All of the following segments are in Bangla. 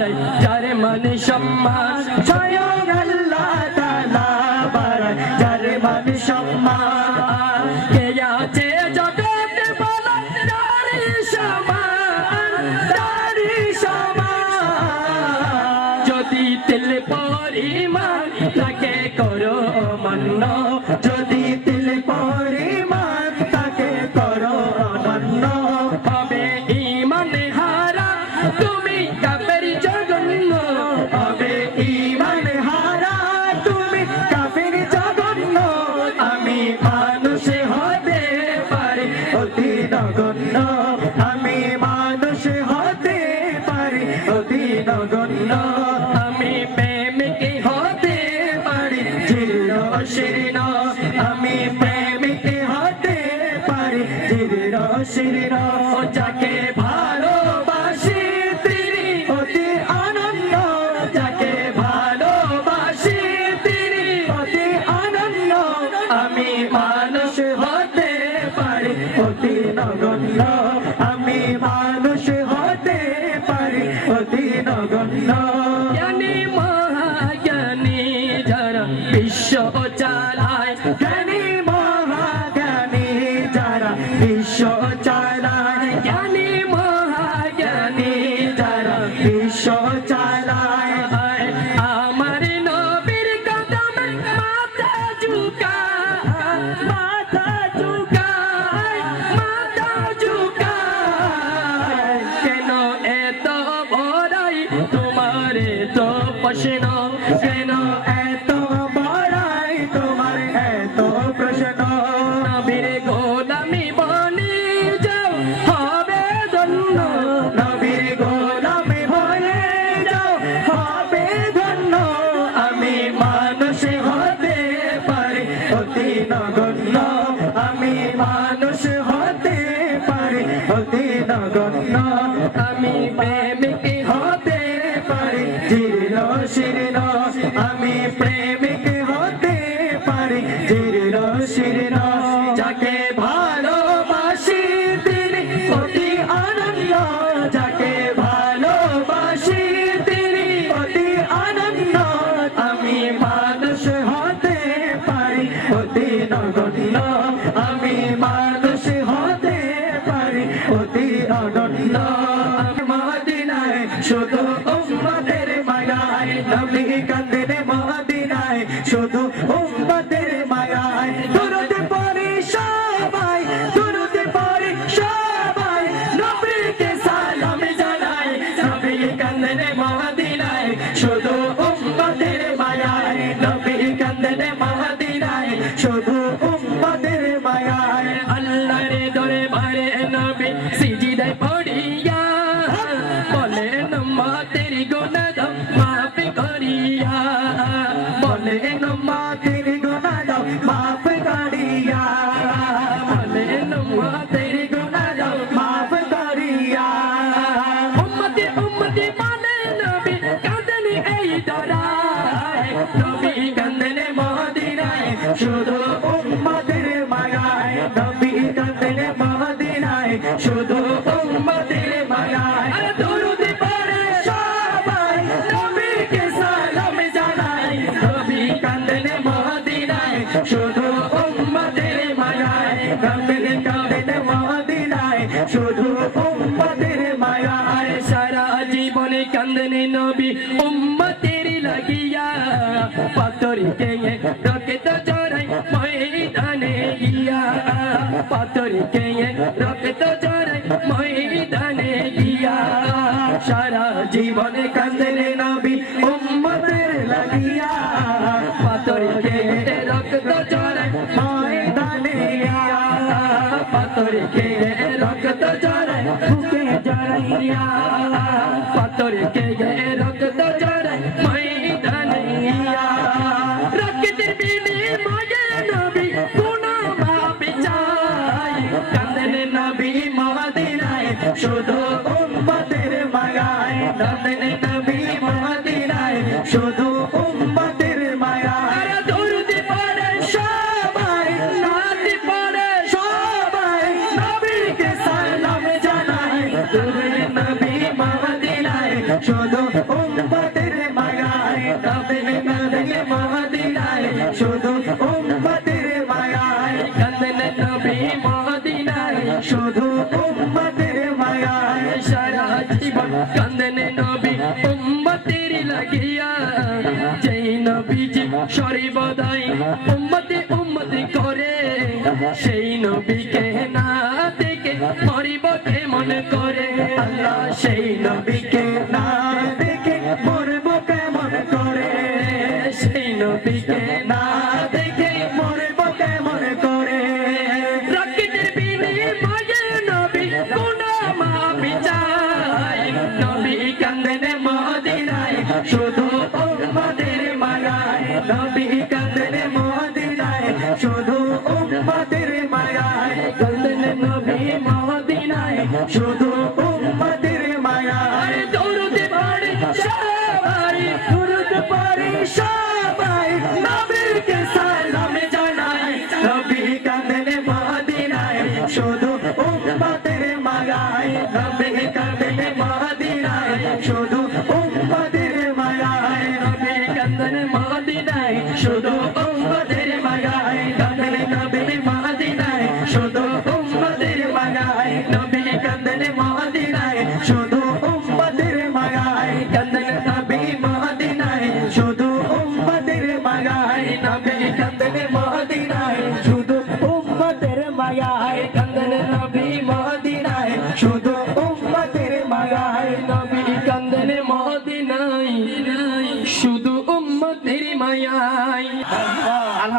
দাঁড়ায় যারে মানে সম্মান স্বয়ং i'm sitting que. তোমারে তো পশন কেন এত উম্মতের লাগিয়া পাথর কে রকেত চড়াই ময়দানে গিয়া। পাথর কে রকেত চড়াই ময়দানে গিয়া। সারা জীবনে কান্দেন নবী উম্মতের লাগিয়া। পাথর কে রকেত চড়াই ময়দানে গিয়া। পাথর কে জীবন নবী উম্মতের লাগিয়া, যেই নবীজি সর্বদাই উম্মতে উম্মতে করে, সেই নবীকে না দেখে মরিব কেমন করে, আল্লাহ সেই নবীকে না শুধু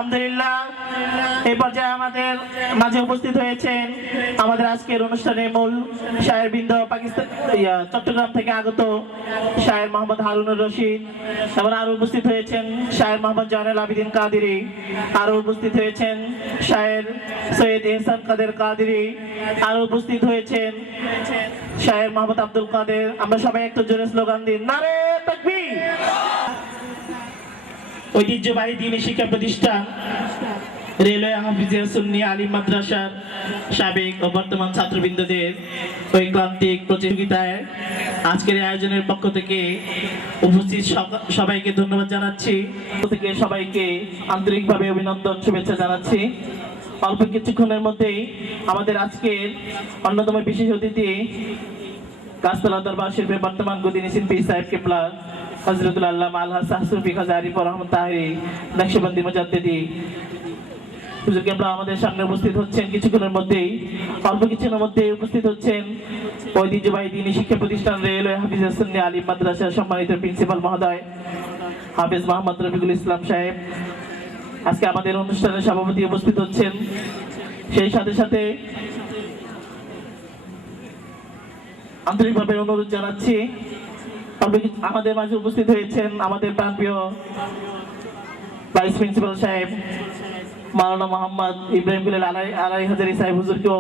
আলহামদুলিল্লাহ। এই পর্যায়ে আমাদের মাঝে উপস্থিত হয়েছেন আমাদের আজকের অনুষ্ঠানের মূল শায়ের বৃন্দ পাকিস্তান চট্টগ্রাম থেকে আগত শায়ের মোহাম্মদ হারুনুর রশিদ, এবং আরও উপস্থিত হয়েছেন শায়ের মোহাম্মদ জয়নুল আবিদিন কাদিরি, আরও উপস্থিত হয়েছেন শায়ের সৈয়দ এহসান কাদের কাদিরি, আরও উপস্থিত হয়েছেন শায়ের মোহাম্মদ আব্দুল কাদের। আমরা সবাই একটু জোরে স্লোগান দিন। নারে! ঐতিহ্যবাহী দিনী শিক্ষা প্রতিষ্ঠান রেলওয়ে হাফিজের সুন্নি আলিম মাদ্রাসার সাবেক ও বর্তমান ছাত্রবৃন্দদের ঐক্রান্তিক প্রতিযোগিতায় আজকের আয়োজনের পক্ষ থেকে উপস্থিত সবাইকে ধন্যবাদ জানাচ্ছি। থেকে সবাইকে আন্তরিকভাবে অভিনন্দন, শুভেচ্ছা জানাচ্ছি। অল্প কিছুক্ষণের মধ্যেই আমাদের আজকের অন্যতম বিশেষ অতিথি গাছতলা দরবার শিল্পের বর্তমান গদিনী শিল্পী সাহেব কেবলা হজরতুল আল্লাহ আল্লাহ সাহসুফি খাজারি তাহারি নকশবন্দি মুজাদ্দিদি। হুজুর কেবলা আমাদের সামনে উপস্থিত হচ্ছেন, কিছুক্ষণের মধ্যেই, অল্প কিছুক্ষণের মধ্যে উপস্থিত হচ্ছেন ঐতিহ্যবাহী দিনী শিক্ষা প্রতিষ্ঠান রেলওয়ে হাফিজ হাসানি আলী মাদ্রাসার সম্মানিত প্রিন্সিপাল মহোদয়, হাফিজ মোহাম্মদ রফিকুল ইসলাম সাহেব। আজকে আমাদের অনুষ্ঠানের সভাপতি উপস্থিত হচ্ছেন। সেই সাথে সাথে আন্তরিকভাবে অনুরোধ জানাচ্ছি আমাদের মাঝে উপস্থিত হয়েছেন? আমাদের প্রাণপ্রিয় ভাইস প্রিন্সিপাল সাহেব, মাওলানা মোহাম্মদ ইব্রাহিম বিল্লাল আলাই আলাই হাজারি সাহেব হুজুরকেও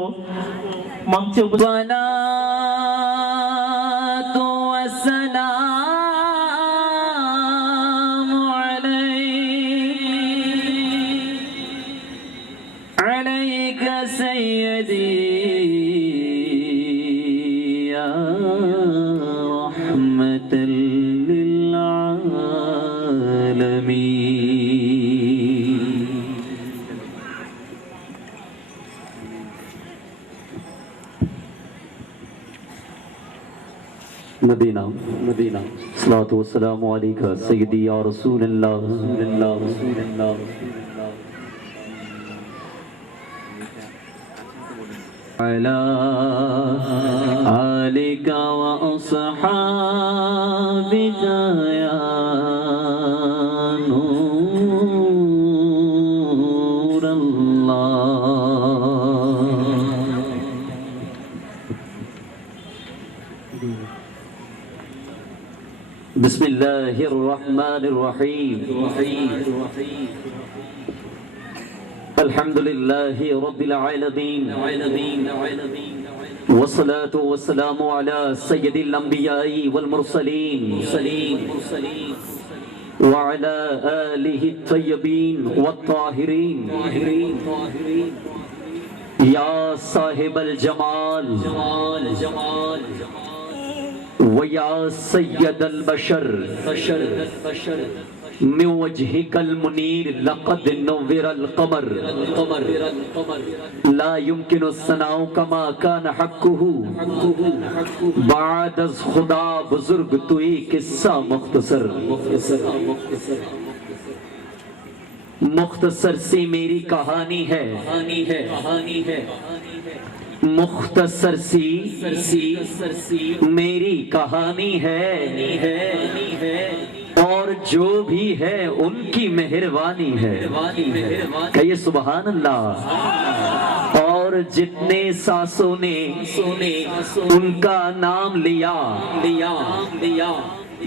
মঞ্চে উপস্থিত মদিনা মদিনা সালাতু ওয়াসসালামু আলাইকা সাইয়্যিদি ইয়া রাসূলুল্লাহ রাসূলুল্লাহ রাসূলুল্লাহ على آلك وأصحابك بسم الله الرحمن الرحيم. الحمد لله رب العالمين. والصلاة والسلام على سيد الأنبياء والمرسلين. وعلى آله الطيبين والطاهرين. يا صاحب الجمال. वया ویا سید البشر، من وجهك المنير، لقد نور القمر. لا يمكن الثناء كما كان حقه. بعد از خدا بزرگ، تو ایک قصہ مختصر. مختصر سی میری کہانی ہے۔ مختصر سی میری کہانی ہے۔ اور جو بھی ہے ان کی مہربانی ہے۔ کہیے سبحان اللہ۔ اور جتنے ساسوں نے ان کا نام لیا۔ لیا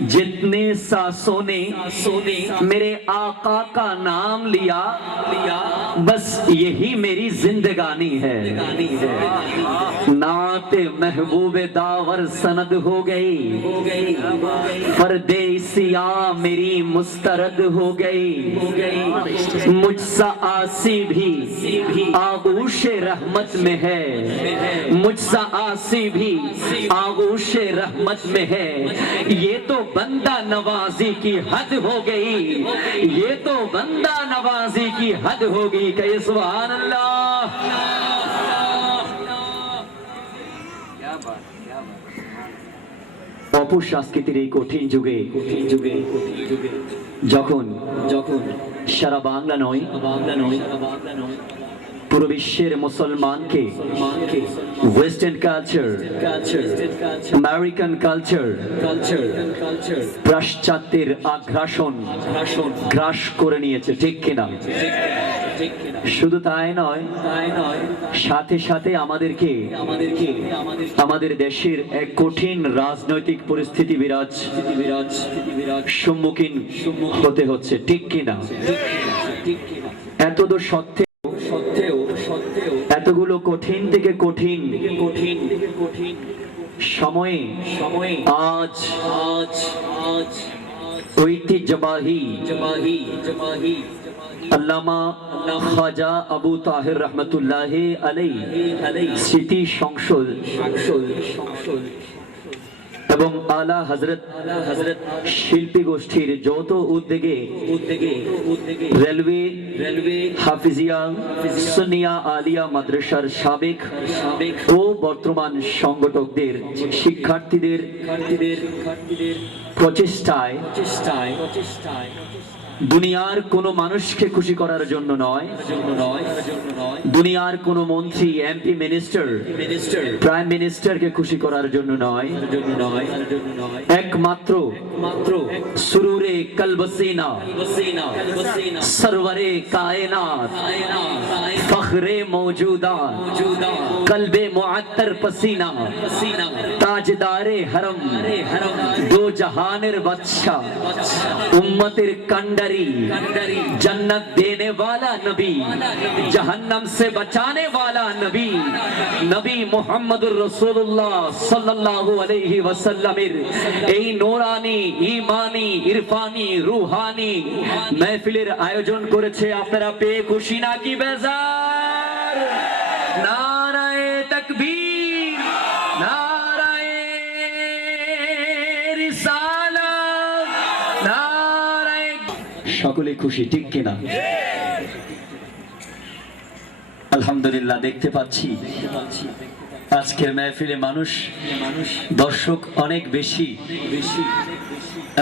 جتنے ساسوں نے میرے آقا کا نام لیا، بس یہی میری زندگانی ہے۔ نعت محبوب داور سند ہو گئی۔ فردیسیا میری مسترد ہو گئی۔ مجھ سا آسی بھی آغوش رحمت میں ہے۔ مجھ سا آسی بھی آغوش رحمت میں ہے۔ یہ تو بندہ نوازی کی حد ہو گئی۔ یہ تو بندہ نوازی کی حد ہو گئی کہ یہ سبحان اللہ۔ سوار تریک اٹھی جگے۔ جگے جگے۔ جاکون شرابانگلا نوئی۔ পুরো বিশ্বের মুসলমানকে ওয়েস্টার্ন কালচার আমেরিকান কালচার পাশ্চাত্যের আগ্রাসন গ্রাস করে নিয়েছে, ঠিক কিনা? শুধু তাই নয়, সাথে সাথে আমাদেরকে, আমাদের দেশের এক কঠিন রাজনৈতিক পরিস্থিতি বিরাজ সম্মুখীন হতে হচ্ছে, ঠিক কিনা? এত সত্ত্বেও সত্ত্বেও এতগুলো কঠিন থেকে কঠিন কঠিন কঠিন সময়ে সময়ে আজ আজ আজ আল্লামা আবু স্মৃতি সংসদ এবং আলা হজরত শিল্পী গোষ্ঠীর যৌথ উদ্যোগে উদ্যোগে রেলওয়ে রেলওয়ে হাফিজিয়া সুনিয়া আলিয়া মাদ্রাসার সাবেক সাবেক ও বর্তমান সংগঠকদের শিক্ষার্থীদের শিক্ষার্থীদের প্রচেষ্টায় প্রচেষ্টায় প্রচেষ্টায় দুনিয়ার কোন মানুষকে খুশি করার জন্য নয়। দুনিয়ার কোন মন্ত্রী এমপি মিনিস্টার প্রাইম মিনিস্টারকে খুশি করার জন্য নয়। একমাত্র মাত্র সুরুরে কলবসিনা সরওয়ারে কায়নাত, ফখরে মৌজুদা, কলবে মুআত্তর পসিনা, তাজদারে হরম, দো জাহানের বাদশা উম্মতের کندری جنت دینے والا نبی جہنم سے بچانے والا نبی نبی محمد الرسول اللہ صلی اللہ علیہ وسلم এই নোরানি ইমানি ইরফানি রুহানি মেহফিলের আয়োজন করেছে আপনারা পেয়ে کشینا کی بیزار۔ সকলে খুশি ঠিক কিনা? আলহামদুলিল্লাহ দেখতে পাচ্ছি। আজকের মেহফিলে মানুষ দর্শক অনেক বেশি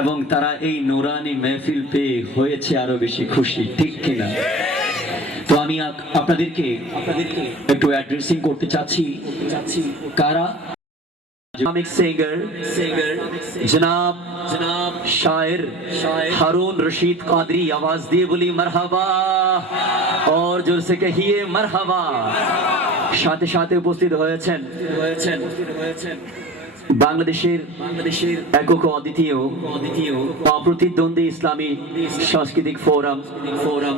এবং তারা এই নুরানি মেহফিল পেয়ে হয়েছে আরও বেশি খুশি ঠিক কিনা? তো আমি আপনাদেরকে আপনাদেরকে একটু অ্যাড্রেসিং করতে চাচ্ছি। কারা? इस्लामिक सिंगर सिंगर जनाब जनाब शायर शायर हारून रशीद कादरी आवाज दिए बोली मरहबा और जोर से कहिए मरहबा সাথে সাথে উপস্থিত হয়েছেন হয়েছেন হয়েছেন বাংলাদেশের বাংলাদেশের একক ও অদ্বিতীয় অদ্বিতীয় অপ্রতিদ্বন্দ্বী ইসলামী সাংস্কৃতিক ফোরাম ফোরাম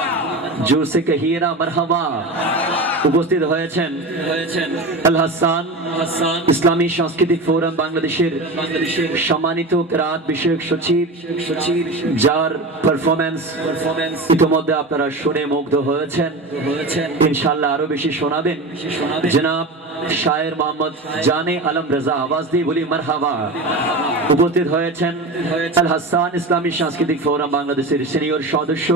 জোরসে কাহিয়েরা মারহামা উপস্থিত হয়েছেন আল হাসান ইসলামী সাংস্কৃতিক ফোরাম বাংলাদেশের সম্মানিত রাত বিষয়ক সচিব সচিব। যার পারফরমেন্স পারফরমেন্স ইতিমধ্যে আপনারা শুনে মুগ্ধ হয়েছেন। ইনশাআল্লাহ আরও বেশি শোনাবেন। জনাব শায়ের মোহাম্মদ জানে আলম রাজা, আওয়াজ দিয়ে বলি মারহাবা। উপস্থিত হয়েছেন আল হাসান ইসলামী সাংস্কৃতিক ফোরাম বাংলাদেশের সিনিয়র সদস্য,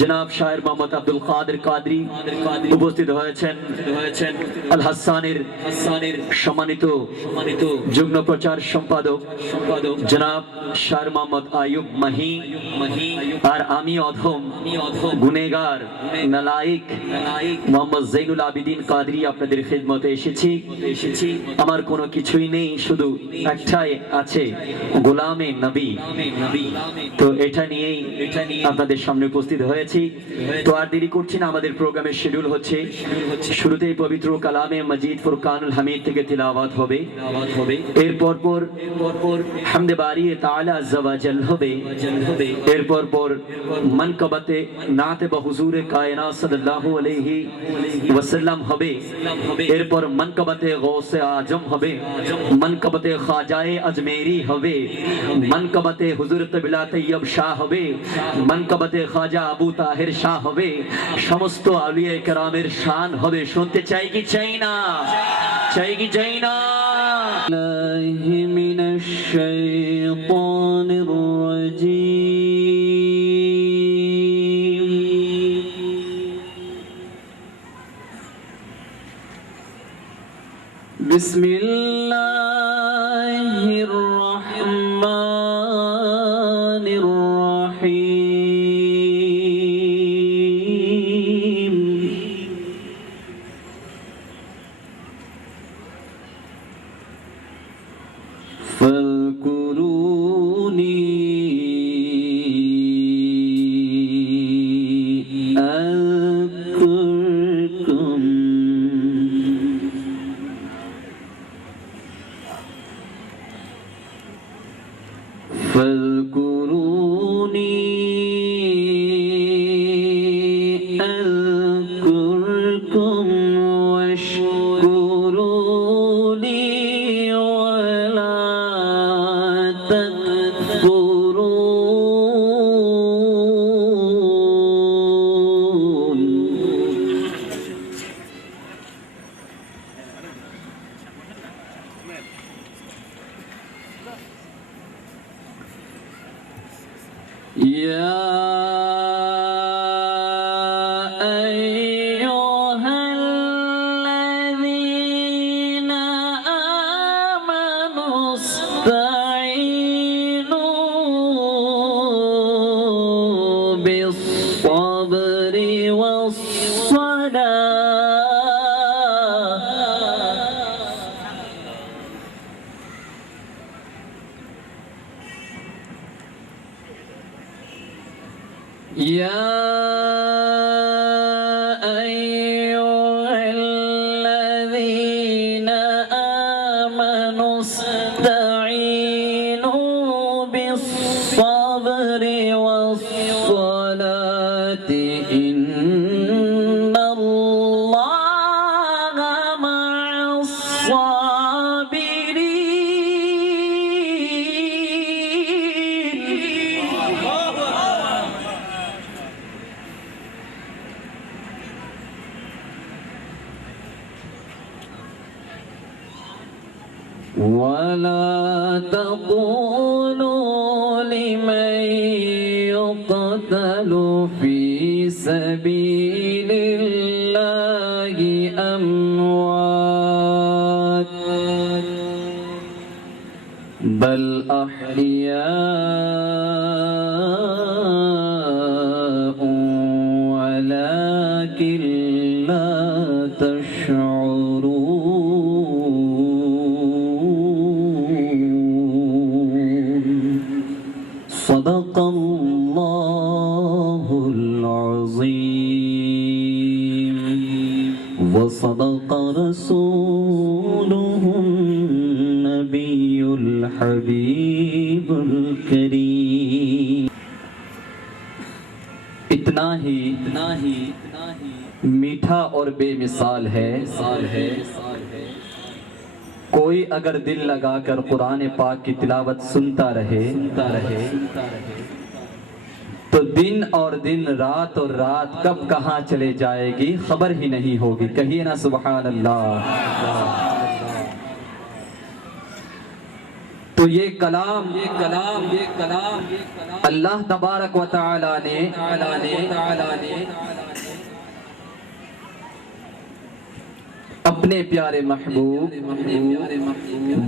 জনাব শায়ের মোহাম্মদ আব্দুল কাদের কাদরি। উপস্থিত হয়েছেন আল হাসানের হাসানের সম্মানিত সম্মানিত যুগ্ম প্রচার সম্পাদক সম্পাদক জনাব শায়ের মোহাম্মদ আয়ুব মাহি। আর আমি অধম গুনেগার নালাইক মোহাম্মদ জৈনুল আবিদিন কাদরি আপনাদের খিদমতে এসেছি। আমার কোনো কিছুই নেই, শুধু একটাই আছে, গোলামে নবী। তো এটা নিয়েই আপনাদের সামনে উপস্থিত হয়েছি। তো আর দেরি করছি না, আমাদের প্রোগ্রামের শিডিউল হচ্ছে। শুরুতেই পবিত্র কালামে মজিদ ফুরকানুল হামিদ থেকে হবে। এরপর পর হামদে বারি তাআলা আজ্জা ওয়া হবে। এরপর পর নাতে ওয়াসাল্লাম হবে। এরপর মানকাবাতে গৌসে আজম হবে মানকাবাতে খাজায়ে আজমেরি হবে মানকাবাতে হুজুর তবিলা তৈয়ব শাহ হবে মানকাবাতে খাজা আবু তাহের শাহ হবে সমস্ত আউলিয়া কেরামের শান হবে শুনতে চাই কি চাই না চাই কি চাই না الله من الشيطان বিসমিল্লাহ। يا بل أحياء ہی میٹھا اور بے مثال ہے۔ کوئی اگر دل لگا کر قرآن پاک کی تلاوت سنتا رہے سنتا رہے، تو دن اور دن، رات اور رات کب کہاں چلے جائے گی خبر ہی نہیں ہوگی۔ کہیے نا سبحان اللہ۔ تو یہ کلام یہ کلام یہ کلام اللہ تبارک و تعالی نے اپنے پیارے محبوب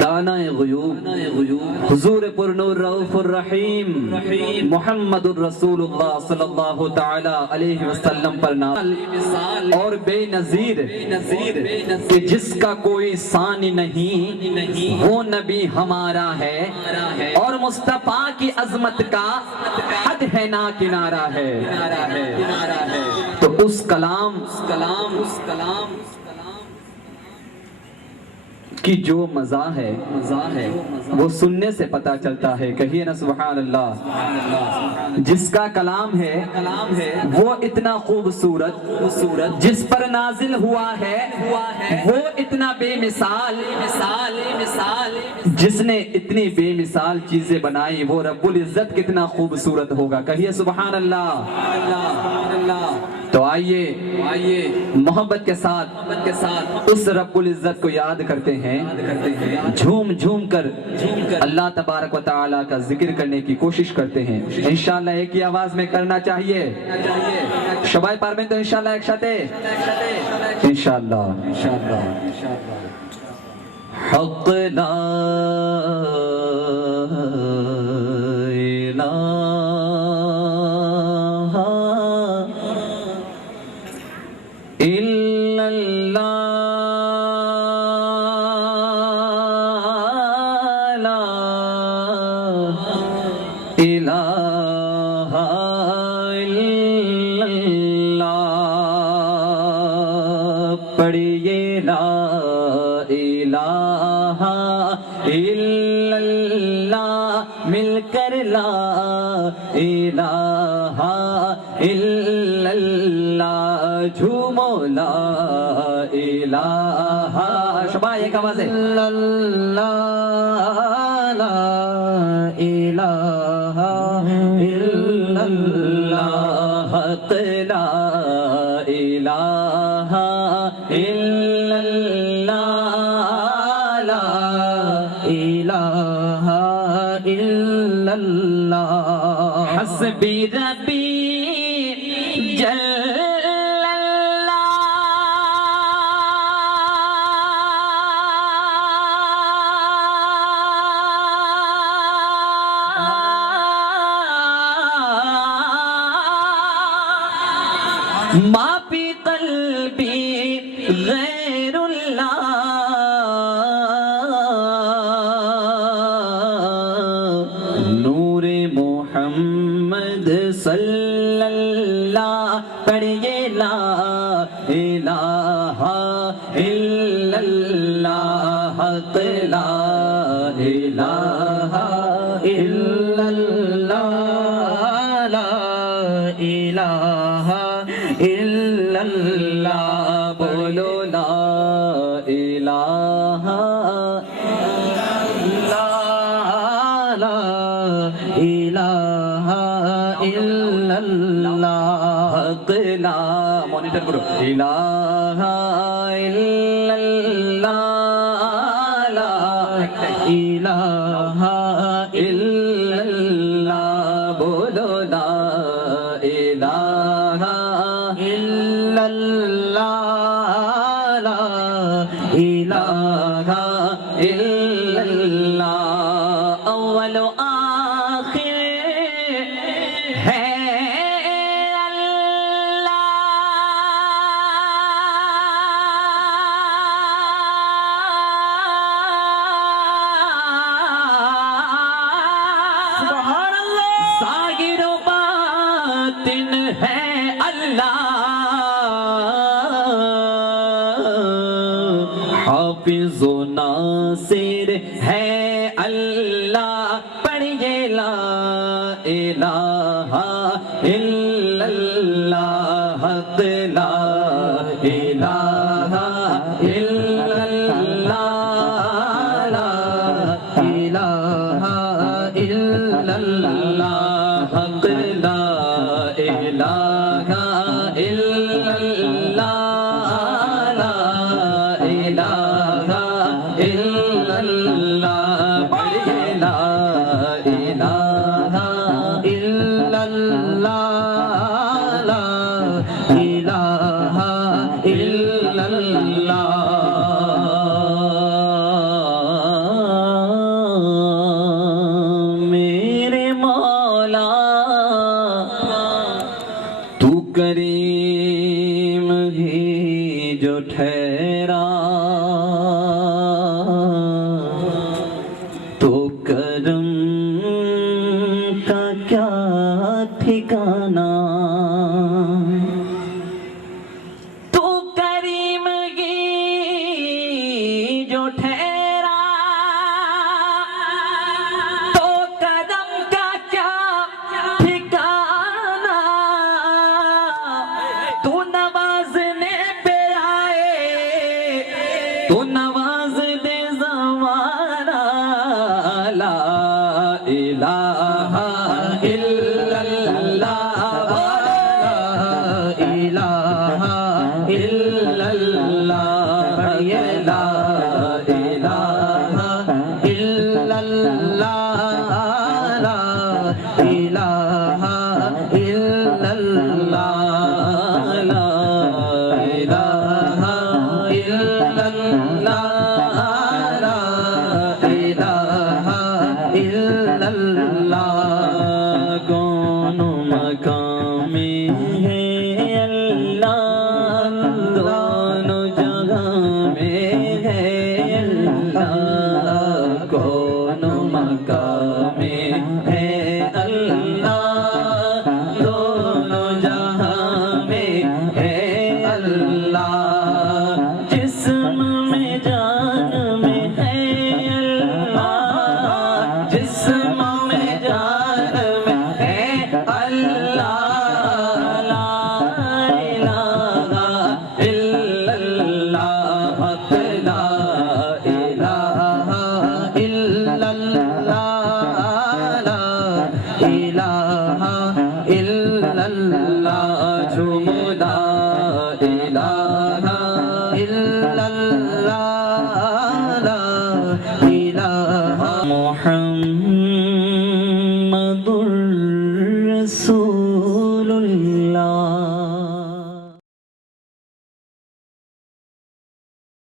دانا غیوب، حضور پر نور روف الرحیم، محمد الرسول اللہ صلی اللہ تعالی علیہ وسلم پر نام اور بے نظیر کہ جس کا کوئی ثانی نہیں، وہ نبی ہمارا ہے۔ اور مصطفیٰ کی عظمت کا حد ہے نا کنارہ ہے۔ تو اس کلام اس کلام اس کلام کہ جو مزہ ہے ہے وہ سننے سے پتا چلتا ہے۔ کہیے نا سبحان اللہ۔ جس کا کلام ہے کلام ہے وہ اتنا خوبصورت خوبصورت جس پر نازل ہوا ہے، وہ اتنا بے مثال مثال مثال جس نے اتنی بے مثال چیزیں بنائی، وہ رب العزت کتنا خوبصورت ہوگا۔ کہیے سبحان اللہ اللہ۔ تو آئیے آئیے محبت کے ساتھ محبت کے ساتھ اس رب العزت کو یاد کرتے ہیں، جھوم جھوم کر اللہ تبارک و تعالیٰ کا ذکر کرنے کی کوشش کرتے ہیں۔ انشاءاللہ ایک ہی آواز میں کرنا چاہیے۔ شبائے پار میں تو انشاءاللہ ایک شاتے۔ انشاءاللہ۔ حق لا الہ মাইক আওয়াজে। ইলাহা ইল্লাল্লাহ হাসবি রাব্বি ইলাহা ইল্লাল্লাহ বলো না ইলাহা মনিটর করো ইলাহা ইল্লাল্লাহ ইলাহা ইল্লাল্লাহ